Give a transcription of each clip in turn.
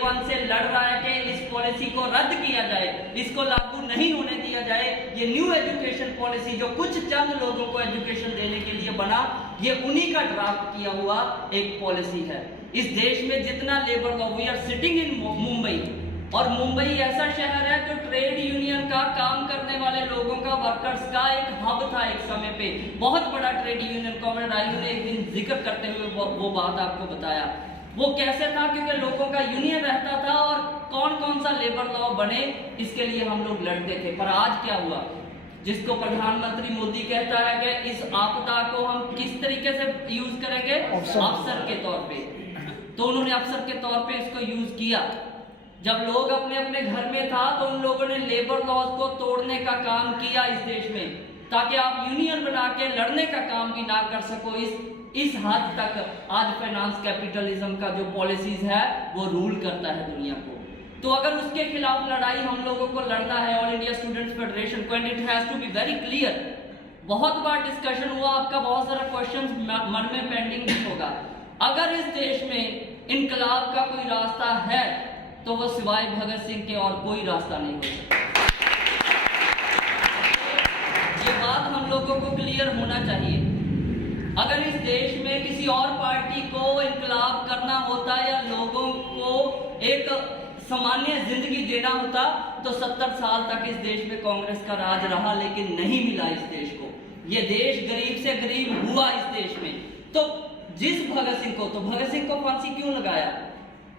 One से लड़ रहा है कि इस पॉलिसी को रद्द किया जाए, इसको लागू नहीं होने दिया जाए। ये न्यू एजुकेशन पॉलिसी जो कुछ चंद लोगों को एजुकेशन देने के लिए बना, ये उन्हीं का ड्राफ्ट किया हुआ एक पॉलिसी है। इस देश में जितना labour law, we are sitting in Mumbai, और मुंबई ऐसा शहर है जो ट्रेड यूनियन का काम करने वाले लोगों का, वर्कर्स का एक हब था एक समय पे, बहुत बड़ा ट्रेड यूनियन। कॉमरेड राजू ने एक दिन जिक्र करते हुए वो बात आपको बताया। वो कैसे था, क्योंकि लोगों का यूनियन रहता था और कौन कौन सा लेबर लॉ बने इसके लिए हम लोग लड़ते थे। पर आज क्या हुआ, जिसको प्रधानमंत्री मोदी कहता है कि इस आपदा को हम किस तरीके से यूज करेंगे, अवसर के तौर पे, तो उन्होंने अवसर के तौर पे इसको यूज किया। जब लोग अपने अपने घर में था तो उन लोगों ने लेबर लॉज को तोड़ने का काम किया इस देश में, ताकि आप यूनियन बना के लड़ने का काम भी ना कर सको। इस हद तक आज फाइनेंस कैपिटलिज्म का जो पॉलिसीज है वो रूल करता है दुनिया को। तो अगर उसके खिलाफ लड़ाई हम लोगों को लड़ना है, ऑल इंडिया स्टूडेंट्स फेडरेशन को, and it has to be very clear. बहुत बार डिस्कशन हुआ, आपका बहुत सारा क्वेश्चन मन में पेंडिंग भी होगा। अगर इस देश में इनकलाब का कोई रास्ता है तो वो सिवाय भगत सिंह के और कोई रास्ता नहीं हो सकता। ये बात हम लोगों को क्लियर होना चाहिए। अगर इस देश में किसी और पार्टी को इनकलाब करना होता या लोगों को एक सामान्य जिंदगी देना होता तो 70 साल तक इस देश में कांग्रेस का राज रहा, लेकिन नहीं मिला इस देश को। ये देश गरीब से गरीब हुआ इस देश में। तो जिस भगत सिंह को, तो भगत सिंह को फांसी क्यों लगाया?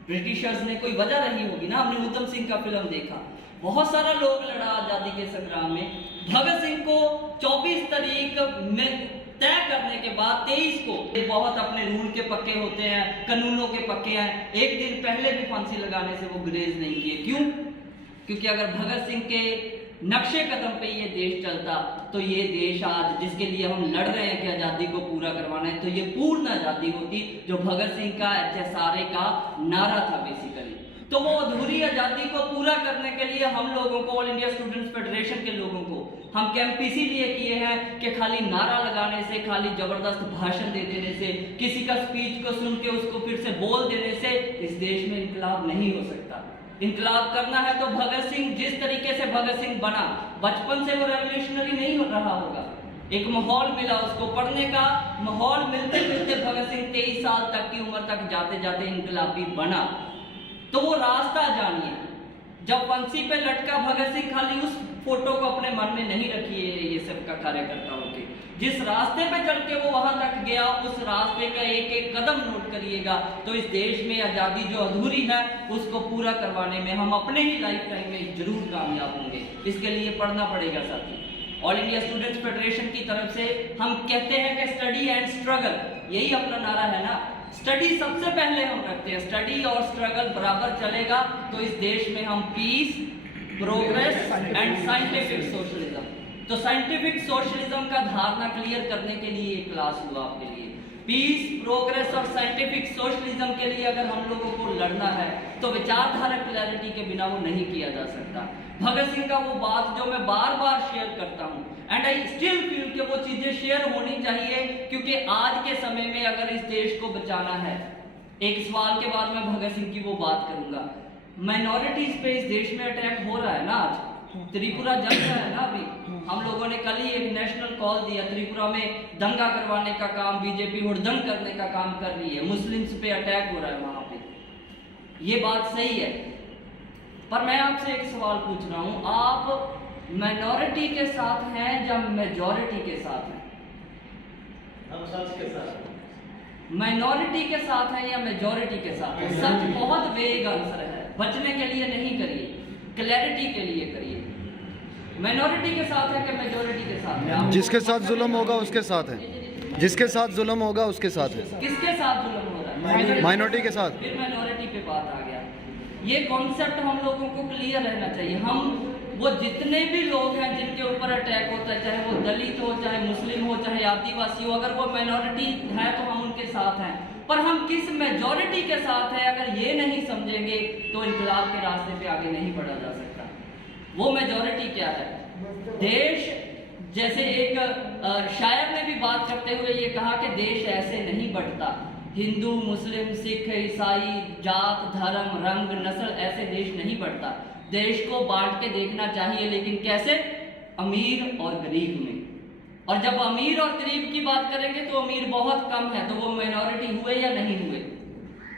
ब्रिटिशर्स ने, कोई वजह रही होगी ना। हमने उधम सिंह का फिल्म देखा, बहुत सारा लोग लड़ा आजादी के संग्राम में। भगत सिंह को 24 तारीख में तय करने के बाद 23 को, बहुत अपने रूल के पक्के होते हैं, कानूनों के पक्के हैं, एक दिन पहले भी फांसी लगाने से वो गुरेज नहीं किए। क्यों? क्योंकि अगर भगत सिंह के नक्शे कदम पे ये देश चलता तो ये देश आज, जिसके लिए हम लड़ रहे हैं कि आजादी को पूरा करवाना है, तो ये पूर्ण आजादी होती जो भगत सिंह का HSRA का नारा था बेसिकली। तो वो अधूरी आजादी को पूरा करने के लिए हम लोगों को, ऑल इंडिया स्टूडेंट्स फेडरेशन के लोगों को, हम कैंप इसीलिए किए हैं कि खाली नारा लगाने से, खाली जबरदस्त भाषण दे देने से, किसी का स्पीच को सुन के उसको फिर से बोल देने से इस देश में इनकलाब नहीं हो सकता। इनकलाब करना है तो भगत सिंह, जिस तरीके से भगत सिंह बना, बचपन से वो रेवोल्यूशनरी नहीं हो रहा होगा। एक माहौल मिला उसको, पढ़ने का माहौल मिलते मिलते भगत सिंह 23 साल तक की उम्र तक जाते जाते इनकलाबी बना। तो वो रास्ता जानिए। जब फांसी पे लटका भगत सिंह, खाली उस फोटो को अपने मन में नहीं रखिए ये सब का कार्यकर्ताओं के, जिस रास्ते पे चल के वो वहां तक गया, उस रास्ते का एक एक कदम नोट करिएगा। तो इस देश में आजादी जो अधूरी है उसको पूरा करवाने में हम अपने ही लाइफ टाइम में जरूर कामयाब होंगे। इसके लिए पढ़ना पड़ेगा साथी। ऑल इंडिया स्टूडेंट्स फेडरेशन की तरफ से हम कहते हैं कि स्टडी एंड स्ट्रगल, यही अपना नारा है ना। स्टडी सबसे पहले हम रखते हैं, स्टडी और स्ट्रगल बराबर चलेगा तो इस देश में हम peace, progress and scientific socialism, तो साइंटिफिक सोशलिज्म का धारणा क्लियर करने के लिए ये क्लास हुआ आपके लिए। पीस, प्रोग्रेस और साइंटिफिक सोशलिज्म के लिए अगर हम लोगों को लड़ना है तो विचारधारा क्लैरिटी के बिना वो नहीं किया जा सकता। भगत सिंह का वो बात जो मैं बार बार शेयर करता हूँ, एंड आई स्टिल फील कि वो चीजें शेयर होनी चाहिए, क्योंकि आज के समय में अगर इस देश को बचाना है, एक सवाल के बाद मैं भगत सिंह की वो बात करूंगा। माइनॉरिटीज पे इस देश में अटैक हो रहा है ना, आज त्रिपुरा जल रहा है ना। अभी हम लोगों ने कल ही एक नेशनल कॉल दिया, त्रिपुरा में दंगा करवाने का काम, बीजेपी हुड़दंग करने का काम कर रही है, मुस्लिम्स पे अटैक हो रहा है वहां पे। ये बात सही है, पर मैं आपसे एक सवाल पूछ रहा हूं, आप माइनॉरिटी के साथ हैं या मेजॉरिटी के साथ हैं? हम सच के साथ। माइनॉरिटी के साथ हैं या मेजॉरिटी के साथ हैं? सच बहुत वेग आंसर है, बचने के लिए नहीं करिए, क्लैरिटी के लिए करिए। माइनॉरिटी के साथ है कि मेजॉरिटी के साथ है? जिसके साथ जुल्म होगा उसके साथ है, जिसके साथ जुल्म होगा उसके साथ है। किसके साथ जुल्म हो रहा है? माइनॉरिटी के साथ। फिर माइनॉरिटी पे बात आ गया। ये कॉन्सेप्ट हम लोगों को क्लियर रहना चाहिए। हम वो जितने भी लोग हैं जिनके ऊपर अटैक होता है, चाहे वो दलित हो, चाहे मुस्लिम हो, चाहे आदिवासी हो, अगर वो माइनॉरिटी है तो हम उनके साथ हैं। पर हम किस मेजॉरिटी के साथ हैं, अगर ये नहीं समझेंगे तो इनकलाब के रास्ते पे आगे नहीं बढ़ा जा सकता। वो मेजॉरिटी क्या है? देश, जैसे एक शायर ने भी बात करते हुए ये कहा कि देश ऐसे नहीं बढ़ता, हिंदू, मुस्लिम, सिख, ईसाई, जात, धर्म, रंग, नस्ल ऐसे देश नहीं बढ़ता। देश को बांट के देखना चाहिए, लेकिन कैसे? अमीर और गरीब में। और जब अमीर और गरीब की बात करेंगे तो अमीर बहुत कम है, तो वो माइनॉरिटी हुए या नहीं हुए?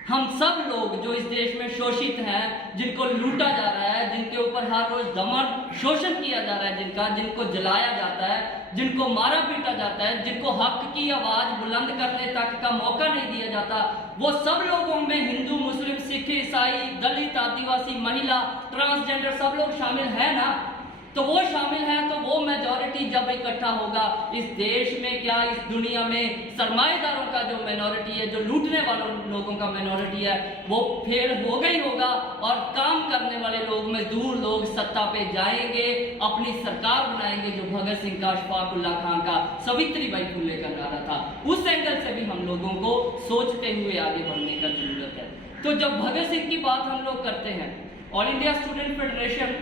हम सब लोग जो इस देश में शोषित हैं, जिनको लूटा जा रहा है, जिनके ऊपर हर रोज दमन शोषण किया जा रहा है, जिनको जलाया जाता है, जिनको मारा पीटा जाता है, जिनको हक की आवाज बुलंद करने तक का मौका नहीं दिया जाता, वो सब लोगों में हिंदू, मुस्लिम, सिख, ईसाई, दलित, आदिवासी, महिला, ट्रांसजेंडर सब लोग शामिल है ना। तो वो शामिल है, तो वो मेजॉरिटी जब इकट्ठा होगा इस देश में, क्या इस दुनिया में सरमाएदारों का जो माइनॉरिटी है, जो लूटने वालों लोगों का माइनॉरिटी है, वो फेल होगा ही होगा। और काम करने वाले लोग, मजदूर लोग सत्ता पे जाएंगे, अपनी सरकार बनाएंगे, जो भगत सिंह का, अशफाक उल्लाह खान का, सावित्री बाई फुले का नारा था। उस एंगल से भी हम लोगों को सोचते हुए आगे बढ़ने का जरूरत है। तो जब भगत सिंह की बात हम लोग करते हैं, all India student federation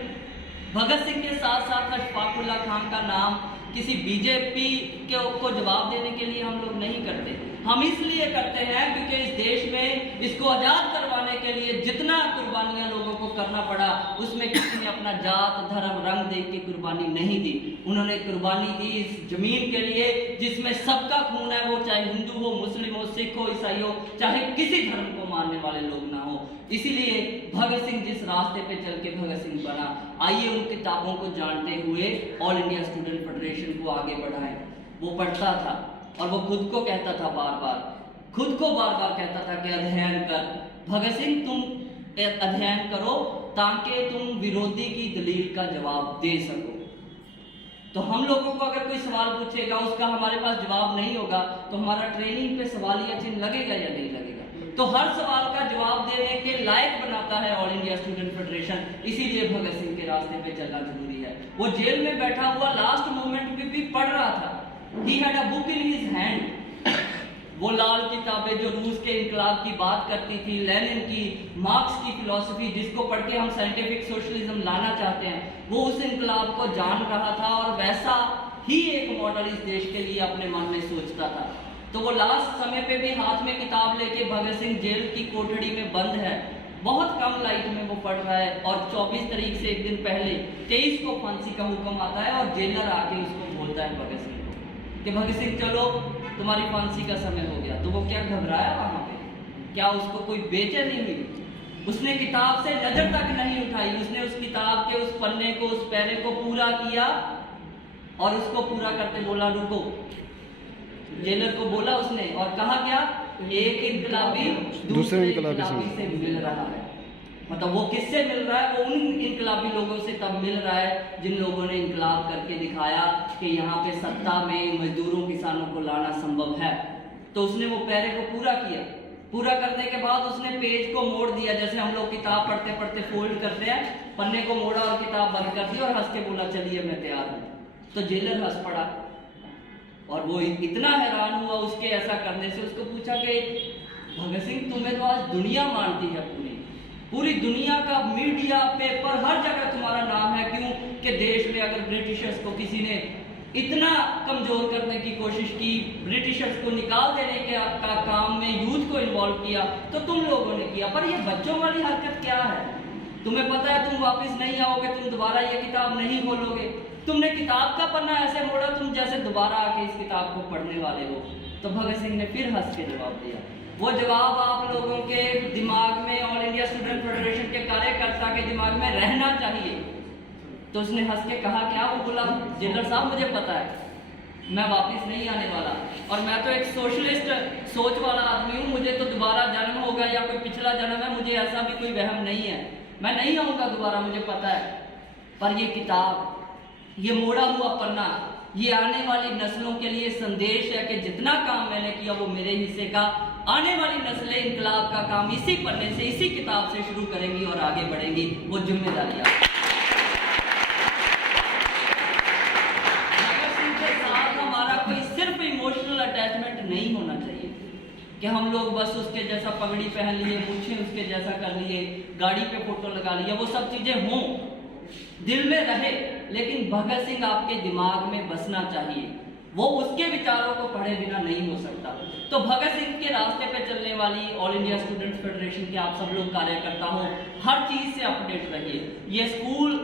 Bhagat Singh के साथ साथ अशफाक उल्लाह खान का नाम किसी बीजेपी को जवाब देने के लिए हम लोग नहीं करते। हम इसलिए करते हैं क्योंकि इस देश में इसको आजाद करवाने के लिए जितना कुर्बानियां लोगों को करना पड़ा, उसमें किसी ने अपना जात, धर्म, रंग देख के कुर्बानी नहीं दी। उन्होंने कुर्बानी दी इस जमीन के लिए जिसमें सबका खून है, वो चाहे हिंदू हो, मुस्लिम हो, सिख हो, ईसाई हो, चाहे किसी धर्म को मानने वाले लोग ना हो। इसीलिए भगत सिंह जिस रास्ते पे चल के भगत सिंह बना, आइए उन किताबों को जानते हुए ऑल इंडिया स्टूडेंट फेडरेशन को आगे बढ़ाएं। वो पढ़ता था और वो खुद को कहता था, खुद को बार बार कहता था कि अध्ययन कर। भगत सिंह तुम अध्ययन करो ताकि तुम विरोधी की दलील का जवाब दे सको। तो हम लोगों को अगर कोई सवाल पूछेगा, उसका हमारे पास जवाब नहीं होगा, तो हमारा ट्रेनिंग पे सवालिया चिन्ह लगेगा या नहीं लगेगा? तो हर सवाल का जवाब देने के लायक बनाता है ऑल इंडिया स्टूडेंट फेडरेशन। इसीलिए भगत सिंह के रास्ते पे चलना जरूरी है। वो जेल में बैठा हुआ लास्ट मोमेंट में भी पढ़ रहा था। He had a book in his hand। वो लाल किताबें जो रूस के इनकलाब की बात करती थी, लेनिन की, मार्क्स की फिलॉसफी, जिसको पढ़ के हम साइंटिफिक सोशलिज्म लाना चाहते हैं, वो उस इनकलाब को जान रहा था और वैसा ही एक मॉडल इस देश के लिए अपने मन में सोचता था। तो वो लास्ट समय पे भी हाथ में किताब लेके भगत सिंह जेल की कोठड़ी में बंद है, बहुत कम लाइट में वो पढ़ रहा है। और 24 तारीख से एक दिन पहले 23 को फांसी का हुक्म आता है और जेलर आके उसको बोलता है भगत सिंह को कि भगत सिंह चलो तुम्हारी फांसी का समय हो गया। तो वो क्या घबराया वहां पे? क्या उसको कोई बेचैनी हुई? उसने किताब से नजर तक नहीं उठाई। उसने उस किताब के उस पन्ने को, उस पैरे को पूरा किया और उसको पूरा करते बोला रुको। जेलर को बोला उसने और कहा क्या? एक इनकलाबी दूसरे इनकलाबी से मिल रहा है। मतलब वो किससे मिल रहा है? वो उन इनकलाबी लोगों से तब मिल रहा है जिन लोगों ने इनकलाब करके दिखाया कि यहाँ पे सत्ता में मजदूरों, किसानों को लाना संभव है। तो उसने वो पैरे को पूरा किया। पूरा करने के बाद उसने पेज को मोड़ दिया, जैसे हम लोग किताब पढ़ते पढ़ते फोल्ड करते हैं, पन्ने को मोड़ा और किताब बंद कर दी और हंस के बोला चलिए मैं तैयार हूँ। तो जेलर हंस पड़ा और वो इतना हैरान हुआ उसके ऐसा करने से। उसको पूछा कि भगत सिंह तुम्हें तो आज दुनिया मानती है, पूरी दुनिया का मीडिया, पेपर, हर जगह तुम्हारा नाम है। क्यों? कि देश में अगर ब्रिटिशर्स को किसी ने इतना कमजोर करने की कोशिश की, ब्रिटिशर्स को निकाल देने का काम में यूथ को इन्वॉल्व किया, तो तुम लोगों ने किया। पर ये बच्चों वाली हरकत क्या है? तुम्हें पता है तुम वापस नहीं आओगे, तुम दोबारा ये किताब नहीं खोलोगे। तुमने किताब का पन्ना ऐसे मोड़ा तुम जैसे दोबारा आके इस किताब को पढ़ने वाले हो। तो भगत सिंह ने फिर हंस के जवाब दिया। वो जवाब आप लोगों के दिमाग में, ऑल इंडिया स्टूडेंट फेडरेशन के कार्यकर्ता के दिमाग में रहना चाहिए। तो उसने हंस के कहा क्या? वो बोला जेलर साहब मुझे पता है मैं वापस नहीं आने वाला और मैं तो एक सोशलिस्ट सोच वाला आदमी हूँ। मुझे तो दोबारा जन्म होगा या कोई पिछला जन्म है, मुझे ऐसा भी कोई वहम नहीं है। मैं नहीं आऊँगा दोबारा, मुझे पता है। पर ये किताब, ये मोड़ा हुआ पन्ना, ये आने वाली नस्लों के लिए संदेश है कि जितना काम मैंने किया वो मेरे हिस्से का। आने वाली नस्लें इनकलाब का काम इसी पन्ने से, इसी किताब से शुरू करेंगी और आगे बढ़ेंगी। वो जिम्मेदारी भगत सिंह के साथ हमारा कोई सिर्फ इमोशनल अटैचमेंट नहीं होना चाहिए कि हम लोग बस उसके जैसा पगड़ी पहन लिए, मूछें उसके जैसा कर लिए, गाड़ी पे फोटो लगा लिया, वो सब चीजें हों, दिल में रहे, लेकिन भगत सिंह आपके दिमाग में बसना चाहिए। वो उसके विचारों को पढ़े बिना नहीं हो सकता। तो भगत सिंह के रास्ते पे चलने वाली ऑल इंडिया स्टूडेंट्स फेडरेशन के आप सब लोग कार्यकर्ता हो, हर चीज से अपडेट रहिए। ये स्कूल,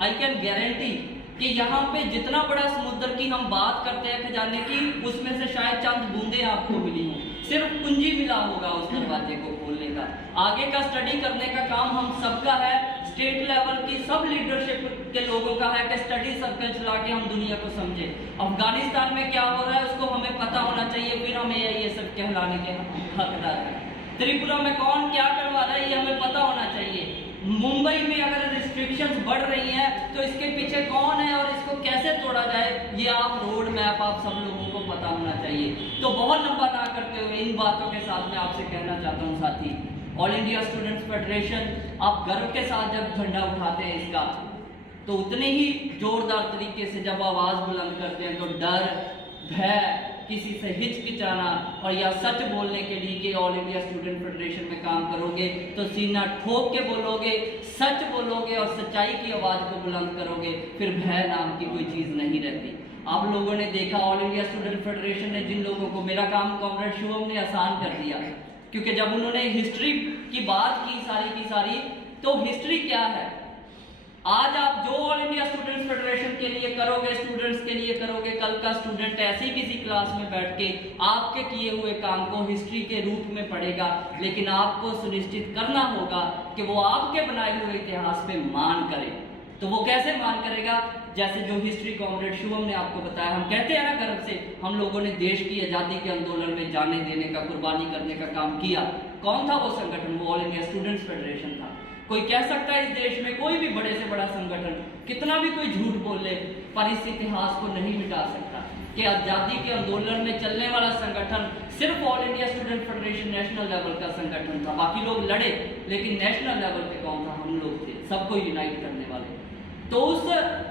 आई कैन गारंटी कि यहाँ पे जितना बड़ा समुद्र की हम बात करते हैं खजाने की, उसमें से शायद चंद बूंदे आपको मिली हों, सिर्फ कुंजी मिला होगा उस दरवाजे को खोलने का। आगे का स्टडी करने का काम हम सबका है, स्टेट लेवल की सब लीडरशिप के लोगों का है कि स्टडी सर्कल चला के हम दुनिया को समझे। अफगानिस्तान में क्या हो रहा है उसको हमें पता होना चाहिए, फिर हमें ये सब कहलाने के हकदार है। त्रिपुरा में कौन क्या करवा रहा है ये हमें पता होना चाहिए। मुंबई में अगर रिस्ट्रिक्शंस बढ़ रही हैं तो इसके पीछे कौन है और इसको कैसे तोड़ा जाए, ये आप रोड मैप आप सब लोगों को पता होना चाहिए। तो बहुत लंबा ना करते हुए इन बातों के साथ मैं आपसे कहना चाहता हूँ साथी, ऑल इंडिया स्टूडेंट्स फेडरेशन आप गर्व के साथ जब झंडा उठाते हैं इसका, तो उतने ही जोरदार तरीके से जब आवाज बुलंद करते हैं तो डर, भय, किसी से हिचकिचाना और या सच बोलने के लिए कि ऑल इंडिया स्टूडेंट फेडरेशन में काम करोगे तो सीना ठोक के बोलोगे, सच बोलोगे और सच्चाई की आवाज को बुलंद करोगे, फिर भय नाम की कोई चीज नहीं रहती। आप लोगों ने देखा ऑल इंडिया स्टूडेंट फेडरेशन ने जिन लोगों को, मेरा काम कॉमरेड शुभम ने आसान कर दिया, क्योंकि जब उन्होंने हिस्ट्री की बात की सारी की सारी, तो हिस्ट्री क्या है आज आप जो ऑल इंडिया स्टूडेंट्स फेडरेशन के लिए करोगे, स्टूडेंट्स के लिए करोगे, कल का स्टूडेंट ऐसे ही किसी क्लास में बैठ के आपके किए हुए काम को हिस्ट्री के रूप में पढ़ेगा, लेकिन आपको सुनिश्चित करना होगा कि वो आपके बनाए हुए इतिहास पे मान करे। तो वो कैसे मान करेगा? जैसे जो हिस्ट्री कॉमरेड शुभम ने आपको बताया, हम कहते हैं ना गर्व से, हम लोगों ने देश की आजादी के आंदोलन में जाने देने का, कुर्बानी करने का काम किया। कौन था वो संगठन? वो ऑल इंडिया स्टूडेंट्स फेडरेशन था। कोई कह सकता है इस देश में कोई भी बड़े से बड़ा संगठन कितना भी कोई झूठ बोल ले, पर इस इतिहास को नहीं मिटा सकता कि आजादी के आंदोलन में चलने वाला संगठन सिर्फ all India student federation national level का संगठन था। बाकी लोग लड़े, लेकिन नेशनल लेवल पे कौन था? हम लोग थे, सबको यूनाइट करने वाले। तो उस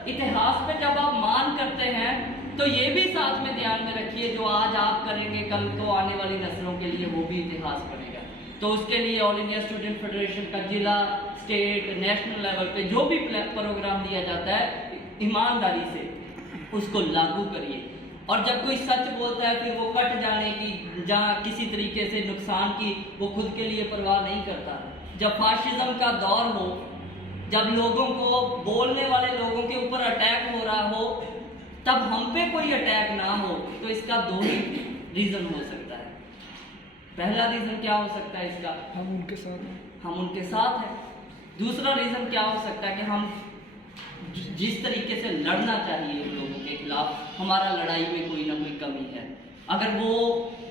इतिहास पे जब आप मान करते हैं तो ये भी साथ में ध्यान में रखिए, जो आज आप करेंगे कल को आने वाली नस्लों के लिए वो भी इतिहास बनेगा। तो उसके लिए ऑल इंडिया स्टूडेंट फेडरेशन का जिला, स्टेट, नेशनल लेवल पे जो भी प्रोग्राम लिया जाता है, ईमानदारी से उसको लागू करिए। और जब कोई सच बोलता है फिर वो कट जाने की, जहाँ किसी तरीके से नुकसान की, वो खुद के लिए परवाह नहीं करता। जब फाशिज्म का दौर हो, जब लोगों को, बोलने वाले लोगों के ऊपर अटैक हो रहा हो, तब हम पे कोई अटैक ना हो, तो इसका दो ही रीजन हो सकता है। पहला रीजन क्या हो सकता है इसका? हम उनके साथ हैं। दूसरा रीजन क्या हो सकता है कि हम जिस तरीके से लड़ना चाहिए लोगों के खिलाफ, हमारा लड़ाई में कोई ना कोई कमी है। अगर वो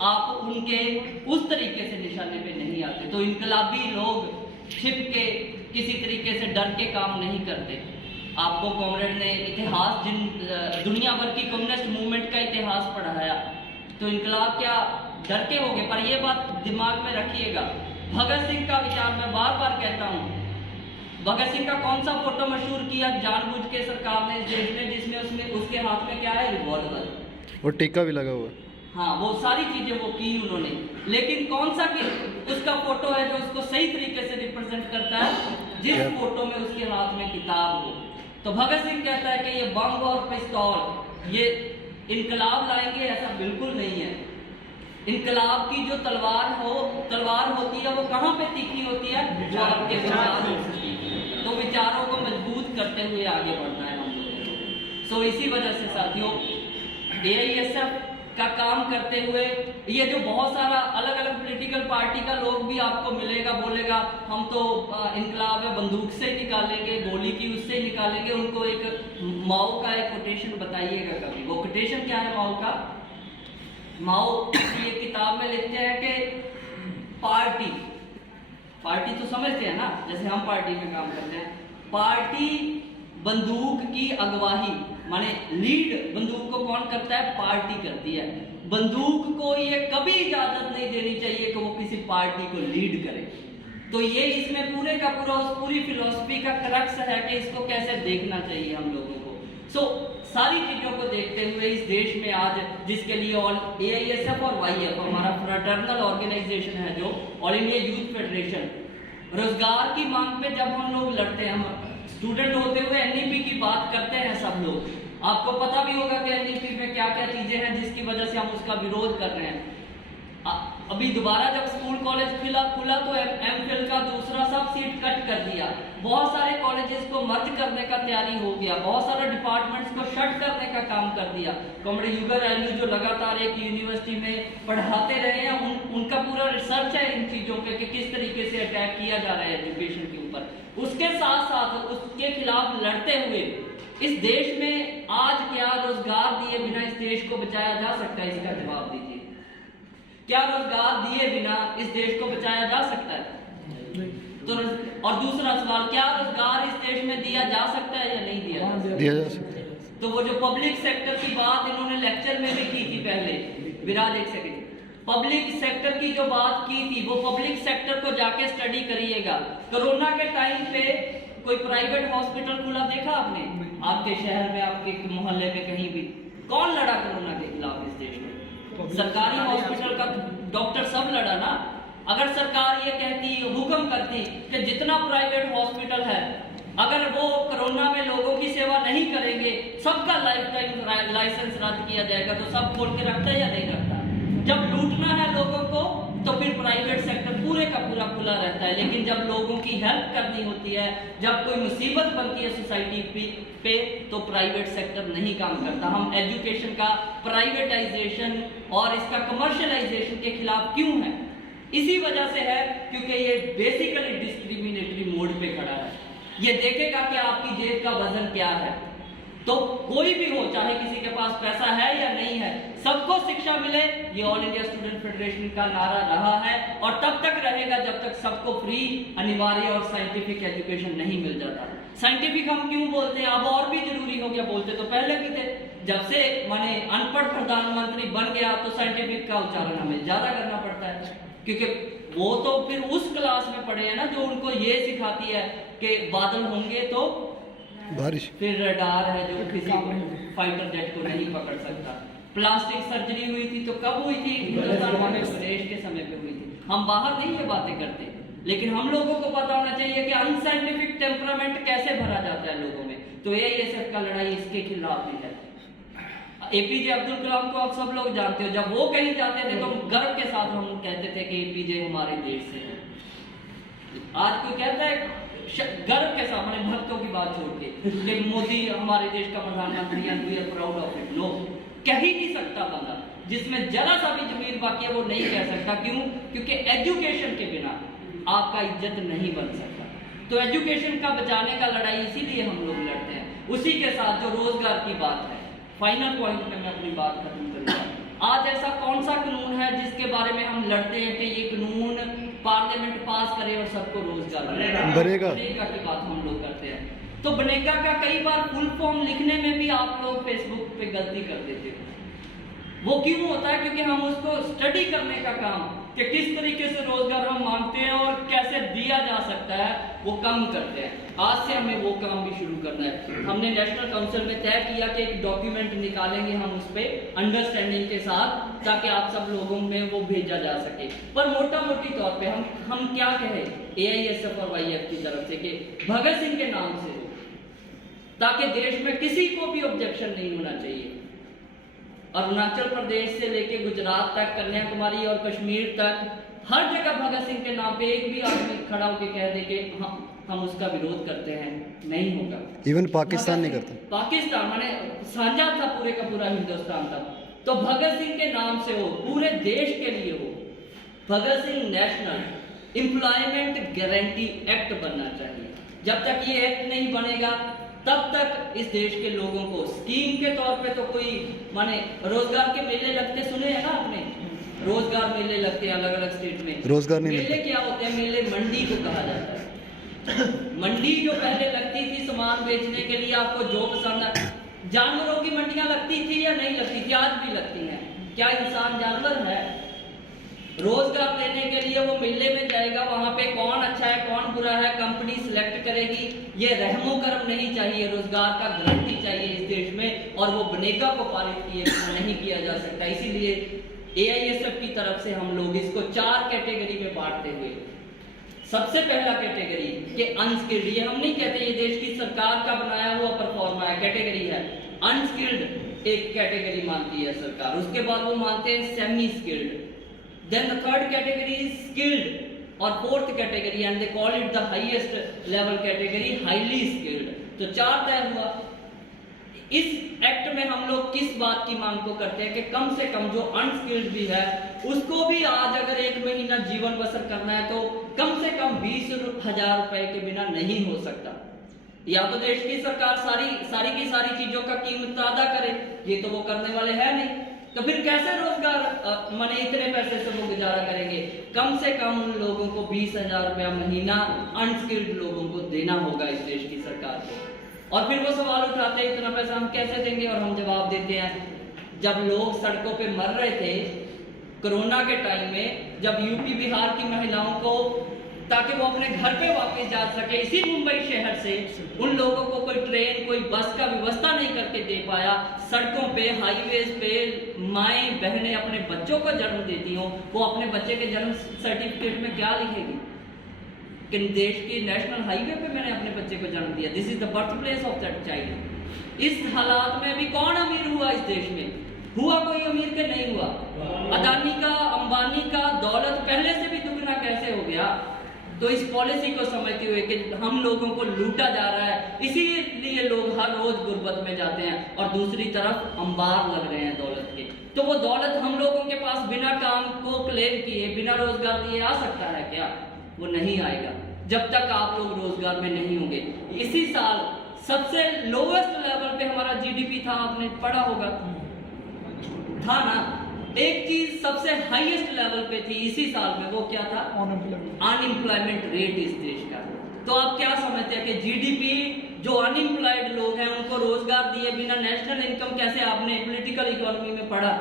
आप उनके उस तरीके से निशाने पे नहीं आते, तो इनकलाबी लोग छिप के किसी तरीके से डर के काम नहीं करते। आपको कॉमरेड ने इतिहास, जिन दुनिया भर की कम्युनिस्ट मूवमेंट का इतिहास पढ़ाया, तो इनकलाब क्या डर के हो गए? पर ये बात दिमाग में रखिएगा, भगत सिंह का विचार मैं बार बार कहता हूँ, भगत सिंह का कौन सा फोटो मशहूर किया जानबूझ के सरकार ने इस देश में, जिसमें उसके हाथ में क्या है? रिवॉल्वर और टीका भी लगा हुआ है। हाँ, वो सारी चीजें वो की उन्होंने, लेकिन कौन सा उसका फोटो है जो उसको सही तरीके से रिप्रेजेंट करता है? जिस फोटो में उसके हाथ में किताब हो। तो भगत सिंह कहता है कि ये बम और पिस्तौल ये इनकलाब लाएंगे, ऐसा बिल्कुल नहीं है। इनकलाब की जो तलवार होती है वो कहाँ पे तीखी होती है? जो आपके विचार होती है। तो विचारों को मजबूत करते हुए आगे बढ़ना है हम लोगों को। सो इसी वजह से साथियों, AISF का काम करते हुए, ये जो बहुत सारा अलग अलग पॉलिटिकल पार्टी का लोग भी आपको मिलेगा, बोलेगा हम तो इनकलाब है, बंदूक से निकालेंगे, गोली की उससे निकालेंगे, उनको एक माओ का एक कोटेशन बताइएगा कभी। वो कोटेशन क्या है माओ का? माओ ये किताब में लिखते हैं कि पार्टी तो समझते हैं ना, जैसे हम पार्टी में काम करते हैं, पार्टी बंदूक की अगवाही, माने लीड बंदूक को कौन करता है? पार्टी करती है। बंदूक को ये कभी इजाजत नहीं देनी चाहिए कि वो किसी पार्टी को लीड करे। तो ये इसमें पूरे का पूरा उस पूरी फिलॉसफी का क्रक्स है कि इसको कैसे देखना चाहिए हम लोगों को। सो सारी चीजों को देखते हुए इस देश में आज, जिसके लिए ऑल AISF और YF हमारा फ्रेटर्नल ऑर्गेनाइजेशन है, जो ऑल इंडिया यूथ फेडरेशन, रोजगार की मांग पे जब हम लोग लड़ते हैं, हम स्टूडेंट होते हुए NEP की बात करते हैं सब लोग, आपको पता भी होगा कि एनईपी में क्या क्या चीजें हैं जिसकी वजह से हम उसका विरोध कर रहे हैं। अभी दोबारा जब स्कूल कॉलेज खुला तो एमफिल का दूसरा सब सीट कट कर दिया। बहुत सारे कॉलेजेस को मर्ज करने का तैयारी हो गया, बहुत सारे डिपार्टमेंट्स को शट करने का काम कर दिया। कॉमरेड युगल एलयू जो लगातार एक यूनिवर्सिटी में पढ़ाते रहे हैं, उनका पूरा रिसर्च है इन चीजों पे कि किस तरीके से अटैक किया जा रहा है एजुकेशन के ऊपर। उसके साथ साथ उसके खिलाफ लड़ते हुए इस देश में आज क्या रोजगार दिए बिना इस देश को बचाया जा सकता है? इसका जवाब दीजिए। क्या रोजगार दिए बिना इस देश को बचाया जा सकता है? तो और दूसरा सवाल, क्या रोजगार इस देश में दिया जा सकता है या नहीं दिया जा सकता है? तो वो जो पब्लिक सेक्टर की बात इन्होंने लेक्चर में भी की थी पहले, विराज एक सेकंड, पब्लिक सेक्टर की जो बात की थी वो पब्लिक सेक्टर को जाके स्टडी करिएगा। कोरोना के टाइम पे कोई प्राइवेट हॉस्पिटल खुला देखा आपने? आपके शहर में, आपके मोहल्ले में, कहीं भी? कौन लड़ा कोरोना के खिलाफ इस देश में? सरकारी हॉस्पिटल का डॉक्टर सब लड़ा ना। अगर सरकार ये कहती, हुक्म करती कि जितना प्राइवेट हॉस्पिटल है अगर वो कोरोना में लोगों की सेवा नहीं करेंगे, सबका लाइफ टाइम लाइसेंस रद्द किया जाएगा, तो सब खोल के रखता है या नहीं रखता? जब लूटना है लोगों को तो फिर प्राइवेट सेक्टर पूरे का पूरा खुला रहता है, लेकिन जब लोगों की हेल्प करनी होती है, जब कोई मुसीबत बनती है सोसाइटी पे तो प्राइवेट सेक्टर नहीं काम करता। हम एजुकेशन का प्राइवेटाइजेशन और इसका कमर्शियलाइजेशन के खिलाफ क्यों हैं? इसी वजह से है क्योंकि ये बेसिकली डिस्क्रिमिनेटरी मोड पे खड़ा है। ये देखेगा कि आपकी जेब का वजन क्या है। तो कोई भी हो, चाहे किसी के पास पैसा है या नहीं है, सबको शिक्षा मिले, ये ऑल इंडिया स्टूडेंट फेडरेशन का नारा रहा है और तब तक रहेगा जब तक सबको फ्री, अनिवार्य और साइंटिफिक एजुकेशन नहीं मिल जाता। साइंटिफिक हम क्यों बोलते हैं? अब और भी जरूरी हो गया, बोलते तो पहले भी थे। जब से माने अनपढ़ प्रधानमंत्री बन गया तो साइंटिफिक का उच्चारण हमें ज्यादा करना पड़ता है, क्योंकि वो तो फिर उस क्लास में पढ़े हैं ना जो उनको ये सिखाती है कि बादल होंगे तो बारिश, फिर रडार है जो किसी फाइटर जेट को नहीं पकड़ सकता। प्लास्टिक सर्जरी हुई थी तो कब हुई थी? हिंदुस्तान देश के समय पे हुई थी। हम बाहर नहीं ये बातें करते, लेकिन हम लोगों को पता होना चाहिए कि अनसाइंटिफिक टेम्परामेंट कैसे भरा जाता है लोगों में। तो एआईएसएफ का लड़ाई इसके खिलाफ भी है। एपीजे अब्दुल कलाम को आप सब लोग जानते हो, जब वो कहीं जाते थे तो गर्व के साथ हम कहते थे कि एपीजे हमारे देश से है। आज कोई कहता है गर्व के साथ, मैंने भक्तों की बात छोड़ के, कि मोदी हमारे देश का प्रधानमंत्री and we are proud of it. No, कह ही नहीं सकता बंदा। जिसमें जरा सा भी जमीर बाकी है वो नहीं कह सकता। क्यों? क्योंकि एजुकेशन के बिना आपका इज्जत नहीं बन सकता। तो एजुकेशन का बचाने का लड़ाई इसीलिए हम लोग लड़ते हैं। उसी के साथ जो रोजगार की बात है, फाइनल पॉइंट में मैं अपनी बात खत्म करूंगा। आज ऐसा कौन सा कानून है जिसके बारे में हम लड़ते हैं कि ये कानून पार्लियामेंट पास करे और सबको रोजगार बनेगा की बात हम लोग करते हैं। तो बनेगा का कई बार फुल फॉर्म लिखने में भी आप लोग फेसबुक पे गलती कर देते हो। वो क्यों होता है? क्योंकि हम उसको स्टडी करने का काम कि किस तरीके से रोजगार हम मांगते हैं और कैसे दिया जा सकता है वो कम करते हैं। आज से हमें वो काम भी शुरू करना है। हमने नेशनल काउंसिल में तय किया कि एक डॉक्यूमेंट निकालेंगे हम उस पर अंडरस्टैंडिंग के साथ, ताकि आप सब लोगों में वो भेजा जा सके। पर मोटा मोटी तौर पे हम क्या कहें एआईएसएफ और वाईएफ की तरफ से कि भगत सिंह के नाम से हो, ताकि देश में किसी को भी ऑब्जेक्शन नहीं होना चाहिए। अरुणाचल प्रदेश से लेके गुजरात तक, कन्याकुमारी और कश्मीर तक, हर जगह भगत सिंह के नाम पे एक भी आदमी खड़ा होकर कह दे कि हम उसका विरोध करते हैं, नहीं होगा। इवन पाकिस्तान नहीं करता। पाकिस्तान माने साझा था पूरे का पूरा हिंदुस्तान था। तो भगत सिंह के नाम से हो, पूरे देश के लिए हो। Bhagat Singh national employment guarantee act बनना चाहिए। जब तक ये एक्ट नहीं बनेगा तब तक इस देश के लोगों को स्कीम के तौर पे तो कोई माने रोजगार के मेले लगते सुने हैं ना आपने? रोजगार मेले लगते हैं अलग अलग स्टेट में। रोजगार नहीं मेले क्या होते हैं? मेले मंडी को कहा जाता है। मंडी जो पहले लगती थी सामान बेचने के लिए, आपको जो पसंद है, जानवरों की मंडियां लगती थी या नहीं लगती थी? आज भी लगती हैं। क्या इंसान जानवर है? रोजगार लेने के लिए वो मेले में जाएगा, वहां पे कौन अच्छा है कौन बुरा है कंपनी सिलेक्ट करेगी। ये रहमो करम नहीं चाहिए, रोजगार का गारंटी चाहिए इस देश में, और वो बनेगा को पारित किए नहीं किया जा सकता। इसीलिए एआईएसएफ की तरफ से हम लोग इसको 4 कैटेगरी में बांटते हुए, सबसे पहला कैटेगरी के अनस्किल्ड, ये हम नहीं कहते ये देश की सरकार का बनाया हुआ परफॉर्मा है, कैटेगरी है अनस्किल्ड एक कैटेगरी मानती है सरकार, उसके बाद वो मानते हैं semi skilled, then the third category is skilled, और fourth category and they call it the highest level category highly skilled. तो 4 तय हुआ। इस एक्ट में हम लोग किस बात की मांग को करते हैं कि कम से कम जो अनस्किल्ड भी है उसको भी आज अगर 1 महीना जीवन बसर करना है तो कम से कम 20,000 रुपए के बिना नहीं हो सकता। या तो देश की सरकार सारी की सारी चीजों का कीमत अदा करे, ये तो वो करने वाले हैं नहीं, तो फिर कैसे रोजगार माने इतने पैसे से वो गुजारा करेंगे। कम से कम उन लोगों को 20,000 रुपया महीना अनस्किल्ड लोगों को देना होगा इस देश की सरकार को। और फिर वो सवाल उठाते हैं इतना पैसा हम कैसे देंगे, और हम जवाब देते हैं जब लोग सड़कों पे मर रहे थे कोरोना के टाइम में, जब यूपी बिहार की महिलाओं को ताकि वो अपने घर पे वापस जा सके, इसी मुंबई शहर से उन लोगों को कोई ट्रेन कोई बस का व्यवस्था नहीं करके दे पाया, सड़कों पे हाईवेज पे माएँ बहनें अपने बच्चों को जन्म देती हों, वो अपने बच्चे के जन्म सर्टिफिकेट में क्या लिखेगी कि देश की नेशनल हाईवे पे मैंने अपने बच्चे को जन्म दिया, this is the birth place of that child. इस हालात में भी कौन अमीर हुआ इस देश में? हुआ कोई अमीर के नहीं हुआ। अदानी का अंबानी का दौलत पहले से भी दुगना कैसे हो गया? तो इस पॉलिसी को समझते हुए कि हम लोगों को लूटा जा रहा है, इसीलिए लोग हर रोज गुर्बत में जाते हैं और दूसरी तरफ अंबार लग रहे हैं दौलत के। तो वो दौलत हम लोगों के पास बिना काम को क्लेम किए बिना रोजगार दिए आ सकता है क्या? वो नहीं आएगा जब तक आप लोग रोजगार में नहीं होंगे। इसी साल सबसे लोवेस्ट लेवल पे हमारा जीडीपी था, आपने पढ़ा होगा, था ना? एक चीज सबसे हाईएस्ट लेवल पे थी इसी साल में, वो क्या था? अनएम्प्लॉयमेंट रेट इस देश का। तो आप क्या समझते हैं कि जीडीपी, जो अनएम्प्लॉयड लोग हैं उनको रोजगार दिए बिना नेशनल इनकम कैसे? आपने पॉलिटिकल इकोनॉमी में पढ़ा,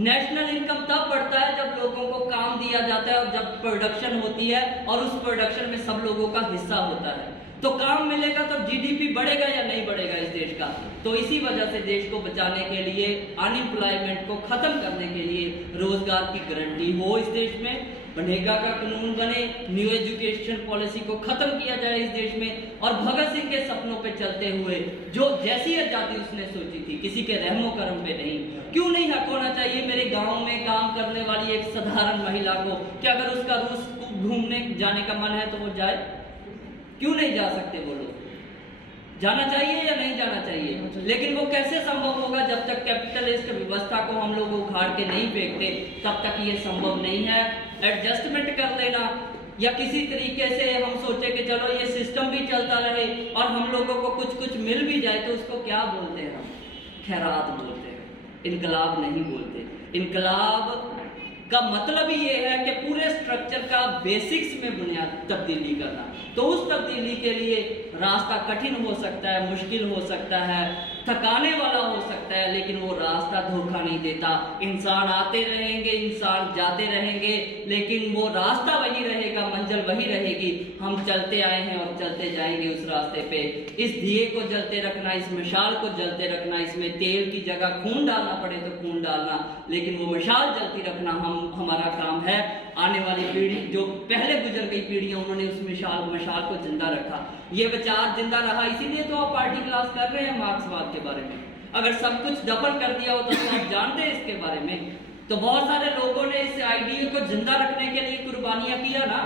नेशनल इनकम तब बढ़ता है जब लोगों को काम दिया जाता है और जब प्रोडक्शन होती है और उस प्रोडक्शन में सब लोगों का हिस्सा होता है। तो काम मिलेगा तो जीडीपी बढ़ेगा या नहीं बढ़ेगा इस देश का? तो इसी वजह से देश को बचाने के लिए, अनएम्प्लॉयमेंट को खत्म करने के लिए रोजगार की गारंटी हो इस देश में, मनरेगा का कानून बने, न्यू एजुकेशन पॉलिसी को खत्म किया जाए इस देश में, और भगत सिंह के सपनों पे चलते हुए जो जैसी आजादी उसने सोची थी, किसी के रहमो करम पे नहीं। क्यों नहीं हक होना चाहिए मेरे गांव में काम करने वाली एक साधारण महिला को कि अगर उसका रूस घूमने जाने का मन है तो वो जाए? क्यों नहीं जा सकते वो लोग? जाना चाहिए या नहीं जाना चाहिए? लेकिन वो कैसे संभव होगा जब तक कैपिटलिस्ट व्यवस्था को हम लोग उखाड़ के नहीं फेंकते, तब तक ये संभव नहीं है। एडजस्टमेंट कर लेना या किसी तरीके से हम सोचे कि चलो ये सिस्टम भी चलता रहे और हम लोगों को कुछ कुछ मिल भी जाए, तो उसको क्या बोलते हैं हम? खैरात बोलते हैं, इनकलाब नहीं बोलते। इनकलाब का मतलब ही ये है कि पूरे स्ट्रक्चर का बेसिक्स में बुनियाद तब्दीली करना। तो उस तब्दीली के लिए रास्ता कठिन हो सकता है, मुश्किल हो सकता है, थकाने वाला हो सकता है, लेकिन वो रास्ता धोखा नहीं देता। इंसान आते रहेंगे, इंसान जाते रहेंगे, लेकिन वो रास्ता वही रहेगा, मंजिल वही रहेगी। हम चलते आए हैं और चलते जाएंगे उस रास्ते पे। इस दिए को जलते रखना, इस मशाल को जलते रखना, इसमें तेल की जगह खून डालना पड़े तो खून डालना, लेकिन वो मशाल जलती रखना हमारा काम है। आने वाली पीढ़ी, जो पहले गुजर गई पीढ़ियां, उन्होंने उस मशाल को जिंदा रखा। ये विचार जिंदा रहा, इसीलिए तो आप पार्टी क्लास कर रहे हैं मार्क्सवाद के बारे में। अगर सब कुछ दफन कर दिया होता तो आप जानते हैं इसके बारे में। तो बहुत सारे लोगों ने इस आइडिया को जिंदा रखने के लिए कुर्बानियां किया ना।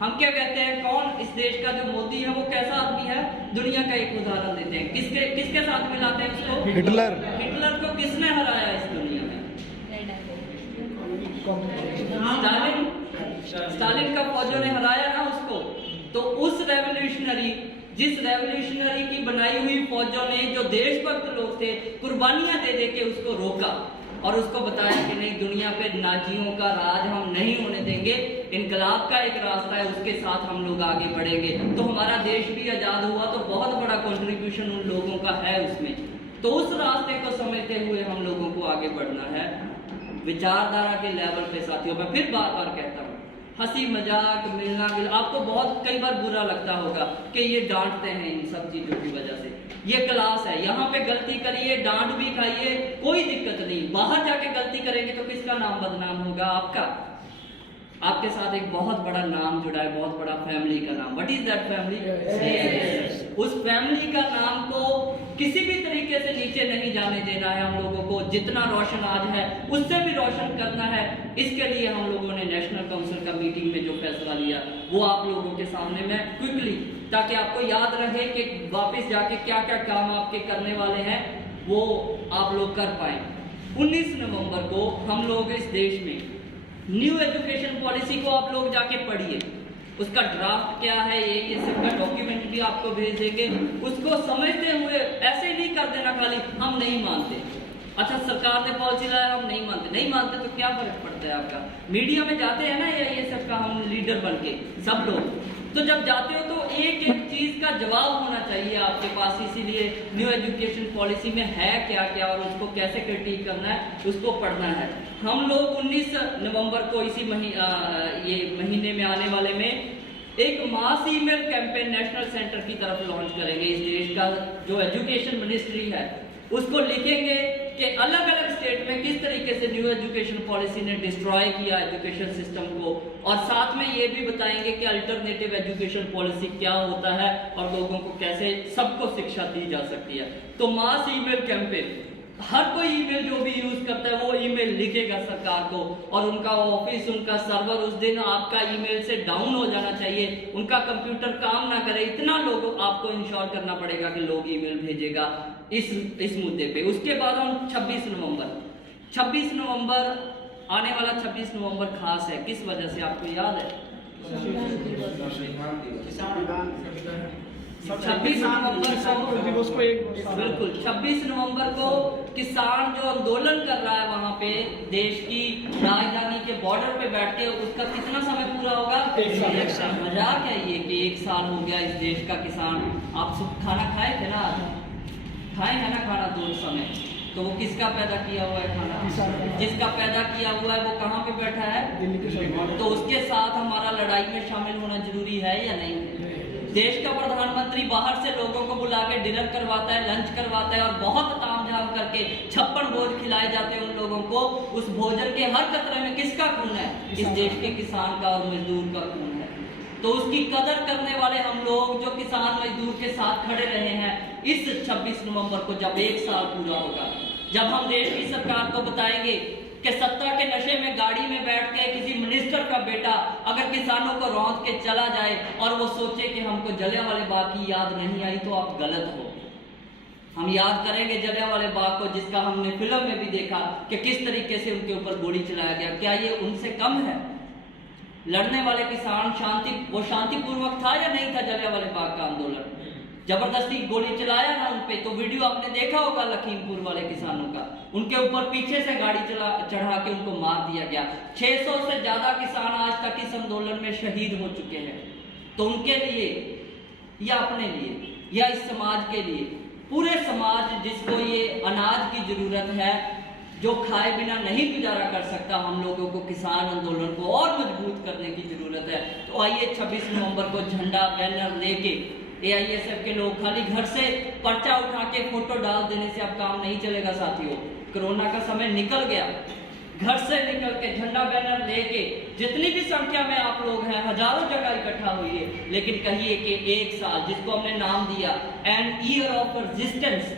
हम क्या कहते हैं, कौन इस देश का जो मोदी है वो कैसा आदमी है? दुनिया का एक उदाहरण देते हैं, किसके साथ मिलाते हैं उसको? हिटलर। हिटलर को किसने हराया इस दुनिया में? स्टालिन का फौजों ने हराया ना उसको। तो उस जिस रेवोल्यूशनरी की बनाई हुई फौजों ने, जो देशभक्त लोग थे, कुर्बानियां दे दे के उसको रोका और उसको बताया कि नहीं, दुनिया पे नाजियों का राज हम नहीं होने देंगे, इनकलाब का एक रास्ता है, उसके साथ हम लोग आगे बढ़ेंगे। तो हमारा देश भी आजाद हुआ, तो बहुत बड़ा कंट्रीब्यूशन उन लोगों का है उसमें। तो उस रास्ते को समझते हुए हम लोगों को आगे बढ़ना है विचारधारा के लेवल पे। साथियों, मैं फिर बार बार कहता हूँ, हंसी मजाक मिलना आपको बहुत कई बार बुरा लगता होगा कि ये डांटते हैं इन सब चीजों की वजह से। ये क्लास है, यहाँ पे गलती करिए, डांट भी खाइए, कोई दिक्कत नहीं। बाहर जाके गलती करेंगे तो किसका नाम बदनाम होगा? आपका। आपके साथ एक बहुत बड़ा नाम जुड़ा है, बहुत बड़ा फैमिली का नाम। What is that family? उस फैमिली का नाम को किसी भी तरीके से नीचे नहीं जाने देना है। हम लोगों को जितना रोशन आज है उससे भी रोशन करना है। इसके लिए हम लोगों ने नेशनल काउंसिल का मीटिंग में जो फैसला लिया वो आप लोगों के सामने मैं क्विकली, ताकि आपको याद रहे कि वापस जाके क्या क्या काम आपके करने वाले हैं वो आप लोग कर पाए। 19 नवंबर को हम लोग इस देश में न्यू एजुकेशन पॉलिसी को आप लोग जाके पढ़िए, उसका ड्राफ्ट क्या है, ये सबका डॉक्यूमेंट भी आपको भेज देंगे। उसको समझते हुए ऐसे नहीं कर देना खाली हम नहीं मानते, अच्छा सरकार ने पॉलिसी लाया हम नहीं मानते तो क्या फर्क पड़ता है आपका। मीडिया में जाते हैं ना ये सबका हम लीडर बन के सब लोग, तो जब जाते हो तो एक एक चीज का जवाब होना चाहिए आपके पास। इसीलिए न्यू एजुकेशन पॉलिसी में है क्या क्या और उसको कैसे क्रिटिक करना है उसको पढ़ना है। हम लोग 19 नवंबर को इसी ये महीने में आने वाले में एक mass email campaign national centre की तरफ लॉन्च करेंगे। इस देश का जो एजुकेशन मिनिस्ट्री है उसको लिखेंगे कि अलग अलग स्टेट में किस तरीके से न्यू एजुकेशन पॉलिसी ने डिस्ट्रॉय किया एजुकेशन सिस्टम को, और साथ में ये भी बताएंगे कि अल्टरनेटिव एजुकेशन पॉलिसी क्या होता है और लोगों को कैसे सबको शिक्षा दी जा सकती है। तो मास ईमेल कैंपेन, हर कोई ईमेल जो भी यूज करता है वो ईमेल लिखेगा सरकार को, और उनका ऑफिस उनका सर्वर उस दिन आपका ईमेल से डाउन हो जाना चाहिए, उनका कंप्यूटर काम ना करे, इतना लोग आपको इंश्योर करना पड़ेगा कि लोग ईमेल भेजेगा इस मुद्दे पे। उसके बाद हम 26 नवंबर आने वाला 26 नवंबर खास है, किस वजह से आपको याद है? 26 नवंबर को बिल्कुल 26 नवंबर को किसान जो आंदोलन कर रहा है वहां पे देश की राजधानी के बॉर्डर पे बैठ के, उसका कितना समय पूरा होगा? एक साल। मजाक है ये कि 1 साल हो गया इस देश का किसान। आप सब खाना खाए थे ना, खाए है ना खाना 2 समय, तो वो किसका पैदा किया हुआ है खाना? जिसका पैदा किया हुआ है वो कहाँ पे बैठा है? तो उसके साथ हमारा लड़ाई में शामिल होना जरूरी है या नहीं है? देश का प्रधानमंत्री बाहर से लोगों को बुला के डिनर करवाता है, लंच करवाता है और बहुत तामझाम करके 56 भोज खिलाए जाते हैं उन लोगों को। उस भोजन के हर कतरे में किसका खून है? इस देश के किसान का और मजदूर का खून है। तो उसकी कदर करने वाले हम लोग जो किसान मजदूर के साथ खड़े रहे हैं, इस 26 नवंबर को जब 1 साल पूरा होगा, जब हम देश की सरकार को बताएंगे कि सत्ता के नशे में गाड़ी में बैठ के किसी मिनिस्टर का बेटा अगर किसानों को रौंद के चला जाए और वो सोचे कि हमको जलियांवाले बाग की याद नहीं आई, तो आप गलत हो। हम याद करेंगे जलियांवाले बाग को, जिसका हमने फिल्म में भी देखा कि किस तरीके से उनके ऊपर गोली चलाया गया। क्या ये उनसे कम है? लड़ने वाले किसान शांतिपूर्वक था या नहीं था? जलियांवाले बाग का आंदोलन जबरदस्ती गोली चलाया ना उनपे, तो वीडियो आपने देखा होगा लखीमपुर वाले किसानों का, उनके ऊपर पीछे से गाड़ी चढ़ा के उनको मार दिया गया। 600 से ज्यादा किसान आज तक इस आंदोलन में शहीद हो चुके हैं। तो उनके लिए या अपने लिए या इस समाज के लिए, पूरे समाज जिसको ये अनाज की जरूरत है, जो खाए बिना नहीं गुजारा कर सकता, हम लोगों को किसान आंदोलन को और मजबूत करने की जरूरत है। तो आइए 26 नवंबर को झंडा बैनर लेके AISF के लोग, खाली घर से पर्चा उठा के फोटो डाल देने से अब काम नहीं चलेगा साथियों। कोरोना का समय निकल गया, घर से निकल के झंडा बैनर लेके जितनी भी संख्या में आप लोग हैं, हजारों जगह इकट्ठा हुई, लेकिन कहिए कि 1 साल, जिसको हमने नाम दिया एन ईयर ऑफ रेजिस्टेंस,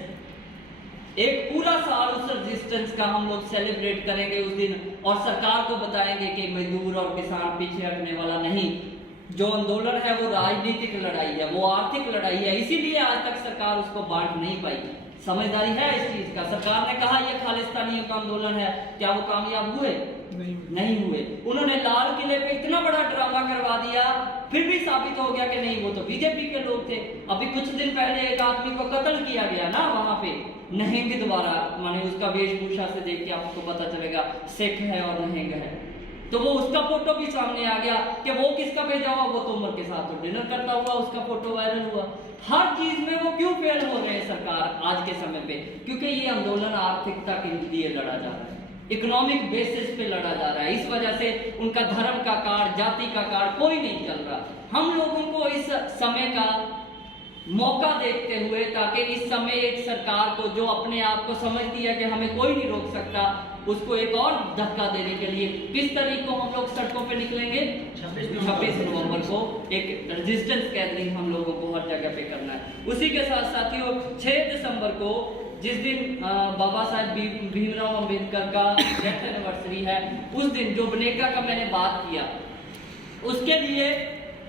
एक पूरा साल उस रेजिस्टेंस का हम लोग सेलिब्रेट करेंगे उस दिन, और सरकार को बताएंगे कि मजदूर और किसान पीछे हटने वाला नहीं। जो आंदोलन है वो राजनीतिक लड़ाई है, वो आर्थिक लड़ाई है, इसीलिए आज तक सरकार उसको बांट नहीं पाई। समझदारी है इस चीज का। सरकार ने कहा यह खालिस्तानियों का आंदोलन है, क्या वो कामयाब हुए? नहीं हुए। उन्होंने लाल किले पे इतना बड़ा ड्रामा करवा दिया, फिर भी साबित हो गया कि नहीं, वो तो बीजेपी के लोग थे। अभी कुछ दिन पहले एक आदमी को कत्ल किया गया ना वहां पे, नहेंग द्वारा, माने उसका वेशभूषा से देख के आपको पता चलेगा सिख है और नहेंग है। तो वो उसका फोटो भी सामने आ गया कि वो किसका भेजा हुआ, वो तोमर के साथ तो डिनर करता हुआ उसका फोटो वायरल हुआ। हर चीज में वो क्यों फेल हो रहे हैं सरकार आज के समय पे? क्योंकि ये आंदोलन आर्थिकता के लिए लड़ा जा रहा है, इकोनॉमिक बेसिस पे लड़ा जा रहा है। इस वजह से उनका धर्म का कार्ड, जाति का कार्ड कोई नहीं चल रहा। हम लोगों को इस समय का मौका देखते हुए, ताकि इस समय एक सरकार को जो अपने आप को समझती है कि हमें कोई नहीं रोक सकता, उसको एक और धक्का देने के लिए किस तरीके को हम लोग सड़कों पे निकलेंगे? 26 नवंबर को एक रेजिस्टेंस गैदरिंग हम लोगों को हर जगह पे करना है। उसी के साथ साथियों 6 दिसंबर को जिस दिन बाबा साहब भीमराव अंबेडकर का डेथ एनिवर्सरी है, उस दिन जो बनेगा का मैंने बात किया, उसके लिए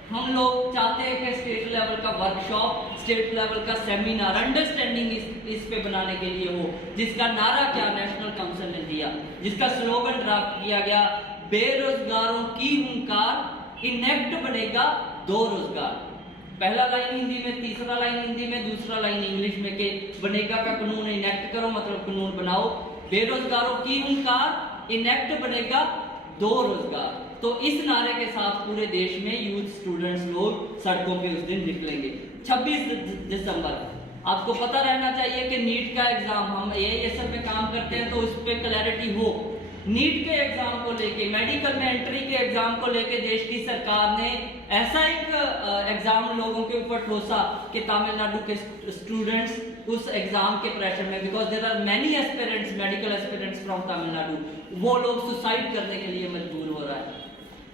हम लोग चाहते हैं कि स्टेट लेवल का वर्कशॉप, स्टेट लेवल का सेमिनार, अंडरस्टैंडिंग इस पे बनाने के लिए हो, जिसका नारा क्या, नेशनल काउंसिल ने दिया, जिसका स्लोगन ड्राफ्ट किया गया, बेरोजगारों की हुंकार, इनेक्ट बनेगा दो रोजगार। पहला लाइन हिंदी में, तीसरा लाइन हिंदी में, दूसरा लाइन इंग्लिश में के बनेगा का कानून इनेक्ट करो, मतलब कानून बनाओ, बेरोजगारों की हुंकार, इनेक्ट बनेगा दो रोजगार। तो इस नारे के साथ पूरे देश में यूथ स्टूडेंट्स लोग सड़कों पे उस दिन निकलेंगे। 26 दिसंबर आपको पता रहना चाहिए कि नीट का एग्जाम, हम AISF में काम करते हैं तो उस पर क्लैरिटी हो। नीट के एग्जाम को लेके, मेडिकल में एंट्री के एग्जाम को लेके देश की सरकार ने ऐसा एक एग्जाम लोगों के ऊपर ठोसा कि तमिलनाडु के स्टूडेंट्स उस एग्जाम के प्रेशर में, because there are many aspirants, medical aspirants from Tamil Nadu, वो लोग सुसाइड करने के लिए मजबूर हो रहा है।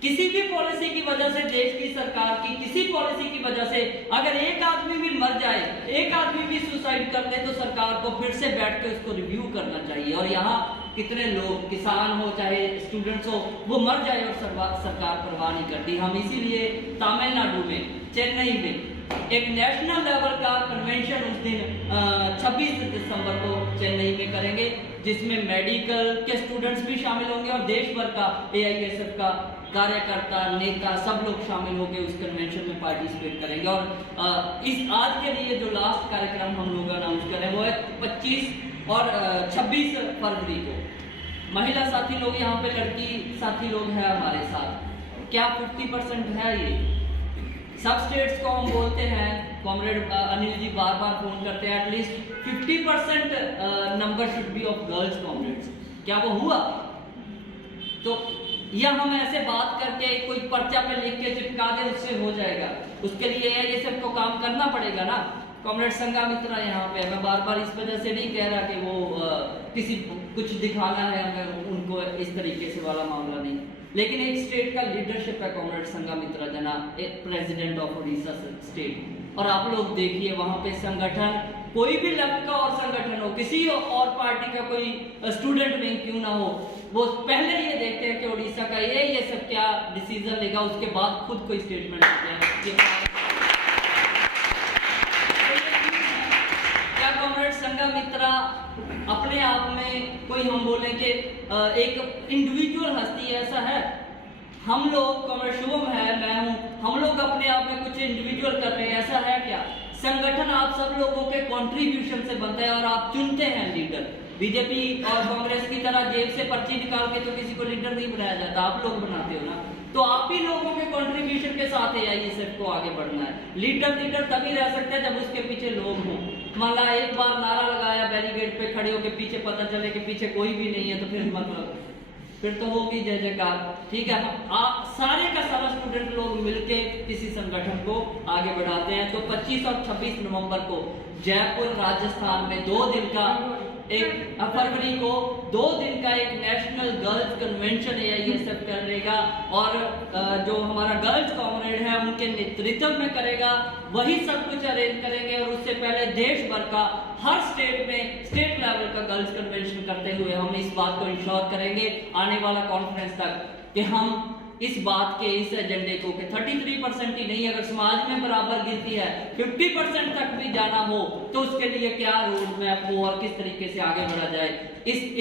किसी भी पॉलिसी की वजह से, देश की सरकार की किसी पॉलिसी की वजह से अगर एक आदमी भी मर जाए, एक आदमी भी सुसाइड कर ले, तो सरकार को फिर से बैठ के उसको रिव्यू करना चाहिए। और यहाँ कितने लोग, किसान हो चाहे स्टूडेंट्स हो, वो मर जाए और सरकार परवाह नहीं करती। हम इसीलिए तमिलनाडु में, चेन्नई में एक नेशनल लेवल का कन्वेंशन उस दिन 26 दिसंबर को चेन्नई में करेंगे, जिसमें मेडिकल के स्टूडेंट्स भी शामिल होंगे और देश भर का AISF का कार्यकर्ता, नेता, सब लोग शामिल होकर उस कन्वेंशन में पार्टिसिपेट करेंगे। और इस आज के लिए जो लास्ट कार्यक्रम हम लोग अनाउंस करें वो है 25 और 26 फरवरी को। महिला साथी लोग यहाँ पे, लड़की साथी लोग हैं हमारे साथ, क्या 50% है? ये सब स्टेट्स को हम बोलते हैं, कॉमरेड अनिल जी बार बार फोन करते हैं, at least 50% number should be of girls comrades. क्या वो हुआ? तो या हम ऐसे बात करके कोई पर्चा पे लिख के चिपका दे, उससे हो जाएगा? उसके लिए ये सबको काम करना पड़ेगा ना। कॉमरेड संघमित्रा यहाँ पे, मैं बार बार इस वजह से नहीं कह रहा कि वो किसी कुछ दिखाना है हमें उनको, इस तरीके से वाला मामला नहीं, लेकिन एक स्टेट का लीडरशिप है कॉमरेड संघमित्रा जना, एक प्रेसिडेंट ऑफ उड़ीसा स्टेट। और आप लोग देखिए वहां पे संगठन, कोई भी लेफ्ट का और संगठन हो, किसी और पार्टी का कोई स्टूडेंट विंग क्यों ना हो, वो पहले ये देखते हैं कि उड़ीसा का ये सब क्या डिसीजन लेगा, उसके बाद खुद कोई स्टेटमेंट देते हैं। क्या कॉमरेड संघमित्रा अपने आप में कोई, हम बोले कि एक इंडिविजुअल हस्ती ऐसा है? हम लोग, कॉमरेड शुभम है, मैं हूं, हम लोग अपने आप में कुछ इंडिविजुअल कर रहे हैं, ऐसा है क्या? संगठन आप सब लोगों के कंट्रीब्यूशन से बनता है और आप चुनते हैं लीडर। बीजेपी और कांग्रेस की तरह जेब से पर्ची निकाल के तो किसी को लीडर नहीं बनाया जाता, आप लोग बनाते हो ना। तो आप ही लोगों के कंट्रीब्यूशन के साथ AISF को आगे बढ़ना है। लीडर तभी रह सकता है जब उसके पीछे लोग हों। मान ला एक बार नारा लगाया, बैरिकेड पे खड़े होके, पीछे पता चले कि पीछे कोई भी नहीं है, तो फिर मतलब फिर तो होगी जय जयकार। ठीक है, आप सारे का सारा स्टूडेंट लोग मिलके किसी संगठन को आगे बढ़ाते हैं। तो 25 और 26 नवंबर को जयपुर राजस्थान में 2 दिन का, एक फरवरी को 2 दिन का एक नेशनल गर्ल्स कन्वेंशन AISF करेगा और जो हमारा गर्ल्स कॉमरेड है उनके नेतृत्व में करेगा, वही सब कुछ अरेंज करेंगे। और उससे पहले देश भर का, हर स्टेट में स्टेट लेवल का गर्ल्स कन्वेंशन करते हुए हम इस बात को इंश्योर करेंगे आने वाला कॉन्फ्रेंस तक कि हम इस बात के, इस एजेंडे को कि 33% ही नहीं, अगर समाज में बराबर गिनती है 50% तक भी जाना हो तो उसके लिए क्या रोड मैप हो और किस तरीके से आगे बढ़ा जाए।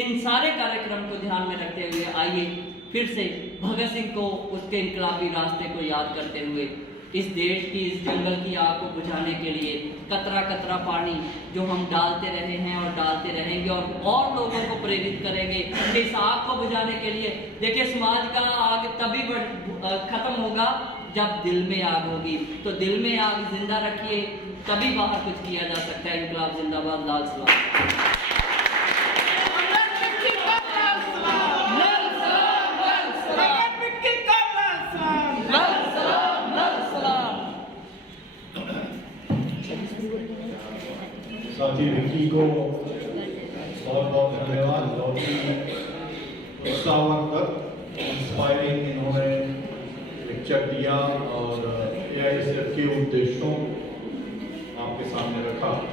इन सारे कार्यक्रम को ध्यान में रखते हुए आइए फिर से भगत सिंह को, उसके इनकलाबी रास्ते को याद करते हुए इस देश की, इस जंगल की आग को बुझाने के लिए कतरा कतरा पानी जो हम डालते रहे हैं और डालते रहेंगे और लोगों को प्रेरित करेंगे इस आग को बुझाने के लिए। देखिए, समाज का आग तभी खत्म होगा जब दिल में आग होगी। तो दिल में आग जिंदा रखिए, तभी बाहर कुछ किया जा सकता है। इनकलाब जिंदाबाद, लाल सलाम। साथी विक्की को बहुत बहुत धन्यवाद, बहुत ही उत्साहवर्धक, इंस्पायरिंग इन्होंने लेक्चर दिया और AISF के उद्देश्यों आपके सामने रखा।